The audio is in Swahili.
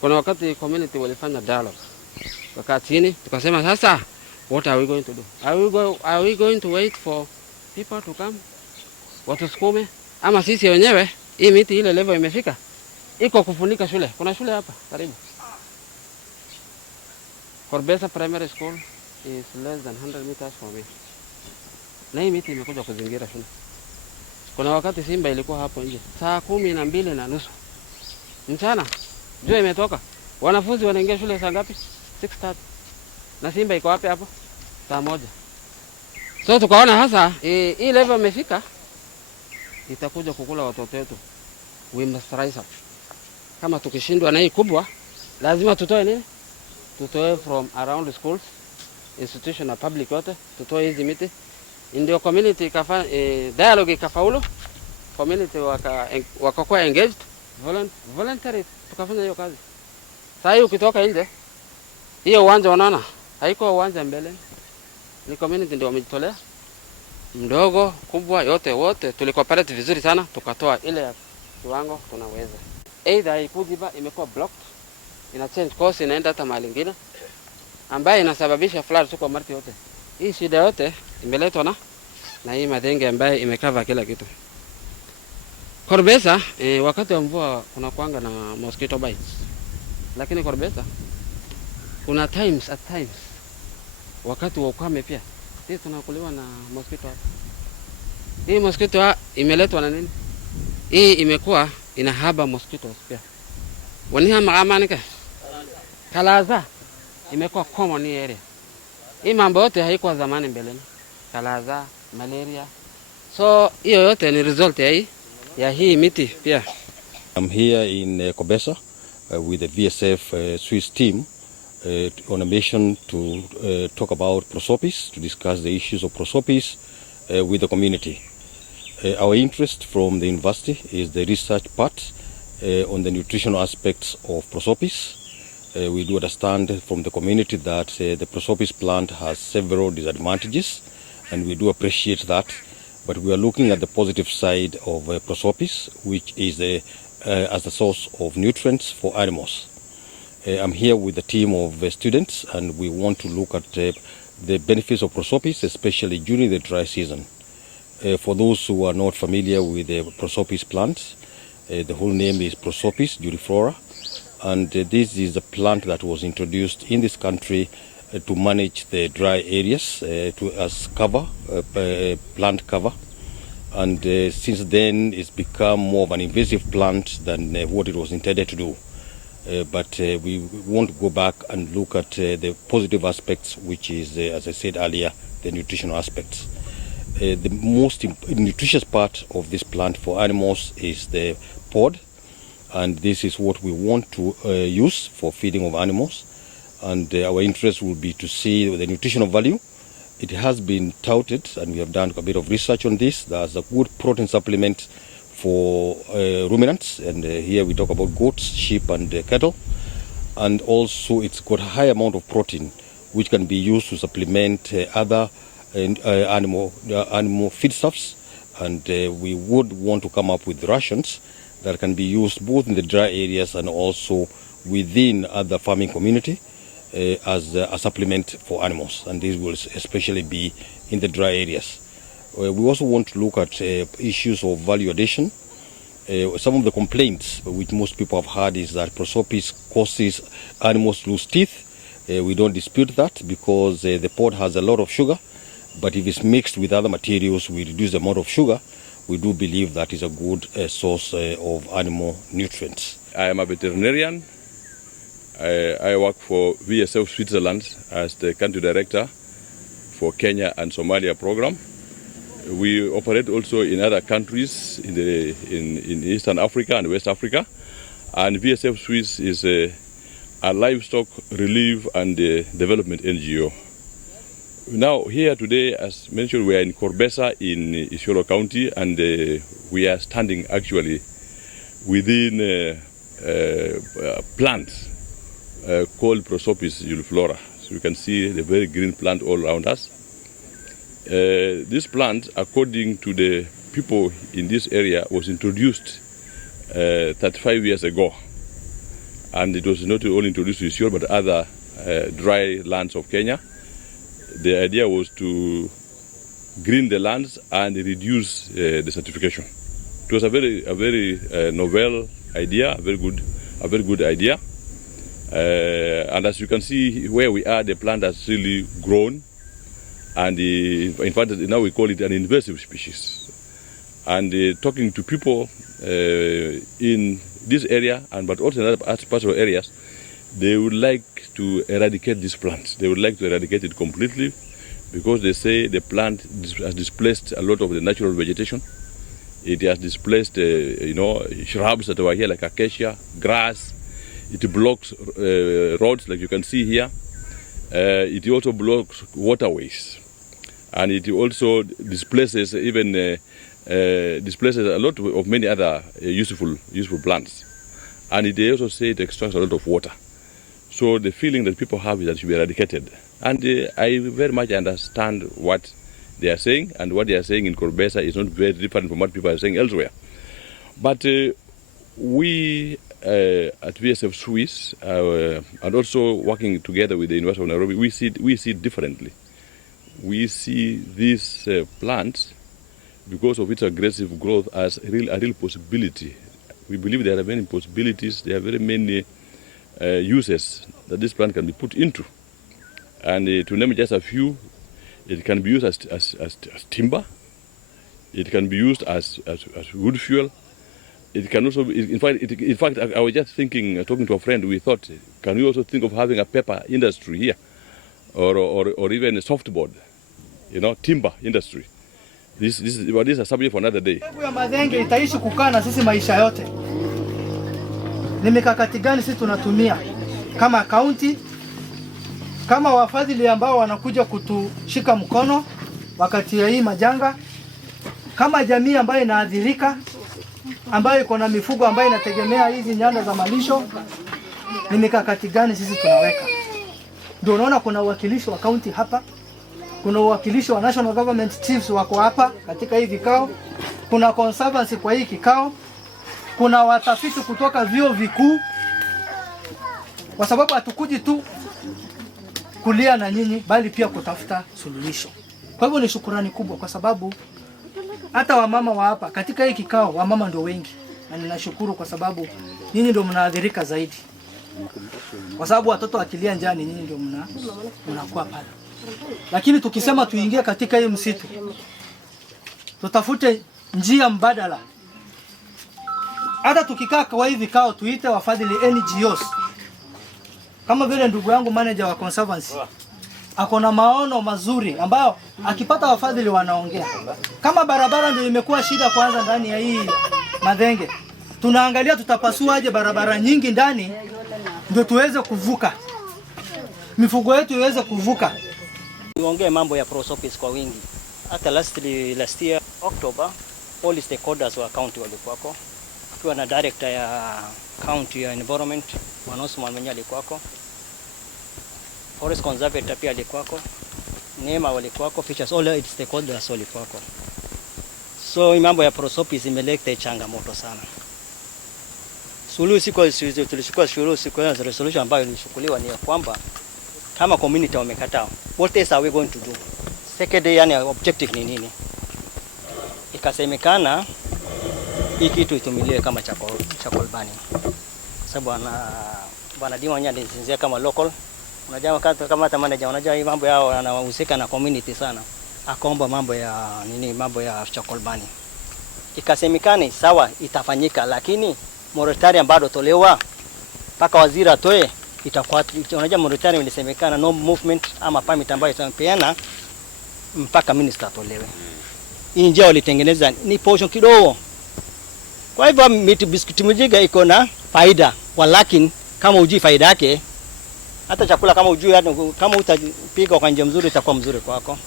Kuna wakati community walifanya dialogue. Wakaa chini, tukasema sasa, what are we going to do? Are we going to wait for people to come? Watusukume? Ama sisi wenyewe, hii miti ile level imefika. Iko kufunika shule. Kuna shule hapa, karibu. Korbesa Primary School is less than 100 meters from me. Na hii miti imekuja kuzingira shule. Kuna wakati simba ilikuwa hapo nje. Saa 12:30 mchana. Jua imetoka. Wanafunzi wanaingia shule saa ngapi? 6:30. Na simba iko wapi hapo? Saa 1. So tukaona hasa hii level imefika. Itakuja kukula watoto wetu. We must rise up. Kama tukishindwa na hii kubwa, lazima tutoe nini? Tutoe from around the schools, institution na public yote, tutoe hizi miti. Ndio community dialogue ikafaulu. Community wakakuwa engaged, voluntary, tukafanya hiyo kazi. Sasa hiyo ukitoka nje, hiyo uwanja unaona, haiko uwanja mbele. Ni community ndio wamejitolea. Mdogo, kubwa, yote wote tulikooperate vizuri sana, tukatoa ile ya kiwango tunaweza. Either ikuziba imekuwa blocked, ina change course inaenda hata mahali nyingine ambaye inasababisha flood kwa Merti yote. Hii shida yote imeletwa na hii Mathenge ambaye imekava kila kitu. Korbesa wakati wa mvua kuna kuanga na mosquito bites. Lakini Korbesa kuna at times wakati wa ukame pia sisi tunakuliwa na mosquito. Hii mosquito imeletwa na nini? Hii imekuwa inahaba mosquitoes pia. Waniha maamanika. Kalaza imekuwa common ni area. Hii mambo yote haikuwa zamani mbeleni. Kalaza, malaria. So hiyo yote ni result ya hii miti pia. I'm here in Korbesa with the VSF Swiss team on a mission to talk about Prosopis, to discuss the issues of Prosopis with the community. Our interest from the university is the research part on the nutritional aspects of Prosopis. We do understand from the community that the Prosopis plant has several disadvantages, and we do appreciate that. But we are looking at the positive side of Prosopis, which is as a source of nutrients for animals. I'm here with a team of students, and we want to look at the benefits of Prosopis, especially during the dry season. For those who are not familiar with the Prosopis plant, the whole name is Prosopis Juliflora, and this is a plant that was introduced in this country to manage the dry areas as cover, plant cover. And since then it's become more of an invasive plant than what it was intended to do. But we want to go back and look at the positive aspects, which is, as I said earlier, the nutritional aspects. The most nutritious part of this plant for animals is the pod, and this is what we want to use for feeding of animals. And our interest will be to see the nutritional value. It has been touted, and we have done a bit of research on this. There's a good protein supplement for ruminants, and here we talk about goats, sheep, and cattle. And also it's got a high amount of protein, which can be used to supplement other animal feedstuffs. And we would want to come up with rations that can be used both in the dry areas and also within other farming community as a supplement for animals, and this will especially be in the dry areas. We also want to look at issues of value addition. Some of the complaints which most people have heard is that Prosopis causes animals to lose teeth. We don't dispute that because the pod has a lot of sugar, but if it's mixed with other materials, we reduce the amount of sugar. We do believe that is a good source of animal nutrients. I am a veterinarian. I work for VSF Switzerland as the country director for Kenya and Somalia program. We operate also in other countries in Eastern Africa and West Africa. And VSF Swiss is a livestock relief and development NGO. Now here today, as mentioned, we are in Korbesa in Isiolo County, and we are standing actually within a plant called Prosopis Juliflora. So you can see the very green plant all around us. This plant, according to the people in this area, was introduced 35 years ago. and it was not only introduced to Isiolo but other dry lands of Kenya. The idea was to green the lands and reduce the certification. It was a very novel idea, a very good idea. And as you can see where we are, the plant has really grown, and in fact now we call it an invasive species. And talking to people in this area, but also in other parts of areas, they would like to eradicate this plant. They would like to eradicate it completely, because they say the plant has displaced a lot of the natural vegetation. It has displaced, shrubs that were here like acacia, grass. It blocks roads, like you can see here. It also blocks waterways, and it also displaces displaces a lot of many other useful plants. And they also say it extracts a lot of water. So the feeling that people have is that it should be eradicated. And I very much understand what they are saying, and what they are saying in Korbesa is not very different from what people are saying elsewhere. But we at VSF Swiss, and also working together with the University of Nairobi, we see it differently. We see these plants, because of its aggressive growth, as a real possibility. We believe there are many possibilities, there are very many uses that this plant can be put into. And to name just a few, it can be used as timber, it can be used as wood fuel. It can also, in fact, I was just thinking, talking to a friend, we thought, can we also think of having a paper industry here, or even a softboard, timber industry. This is a subject for another day. Mbegu ya Mathenge itaishi kukaa na sisi maisha yote. Ni mikakati gani sisi tunatumia kama county, kama wafadhili ambao wanakuja kutushika mkono wakati ya hii majanga, kama jamii ambayo inaadhirika, ambayo iko na mifugo ambayo inategemea hizi nyanda za malisho, ni mikakati gani sisi tunaweka? Ndio unaona kuna uwakilishi wa county hapa, kuna uwakilishi wa national government chiefs wako hapa katika hii vikao, kuna conservancy kwa hii kikao, kuna watafiti kutoka vyuo vikuu, kwa sababu hatukuji tu kulia na nyinyi, bali pia kutafuta suluhisho. Kwa hivyo ni shukrani kubwa, kwa sababu hata wamama wa hapa katika hii kikao, wamama ndio wengi, na ninashukuru kwa sababu nyinyi ndio mnaadhirika zaidi, kwa sababu watoto wakilia njaa nyinyi ndio mnakuwa pale. Lakini tukisema tuingie katika hii msitu, tutafute njia mbadala. Hata tukikaa kwa hii vikao, tuite wafadhili NGOs, kama vile ndugu yangu manager wa conservancy ako na maono mazuri ambayo akipata wafadhili wanaongea. Kama barabara ndio imekuwa shida kwanza ndani ya hii Mathenge, tunaangalia tutapasua aje barabara nyingi ndani ndio tuweze kuvuka, mifugo yetu iweze kuvuka. Tuongee mambo ya Prosopis kwa wingi. Hata last year October, all stakeholders wa county walikuwako. Tukiwa na director ya county ya environment, Osman mwenyewe alikuwako. Forest conservator pia alikuwako. Nema walikuwako, fishes, all stakeholders walikuwako. So mambo ya Prosopis imeleta changamoto sana. Tulishukua resolution ambayo ilishukuliwa ni kwamba kama community wamekataa, what else are we going to do? Second day, yani objective ni nini? Ikasemekana hii kitu itumiliwe kama charcoal burning. Sababu bwana Dima nyanya alizinzia kama local. Unajua kama hata manager, unajua hii mambo yao yanahusika na community sana. Akaomba mambo ya charcoal burning. Ikasemekana sawa itafanyika, lakini moratorium bado tolewa mpaka waziri atoe. Itakuwa unajua moratorium ilisemekana no movement ama permit ambayo itapeana mpaka minister atolewe. Hii njia walitengeneza ni portion kidogo. Kwa hivyo miti biscuit mjiga iko na faida, lakini kama ujui faida yake, hata chakula kama ujui, kama utapika kwa njia nzuri itakuwa mzuri kwako.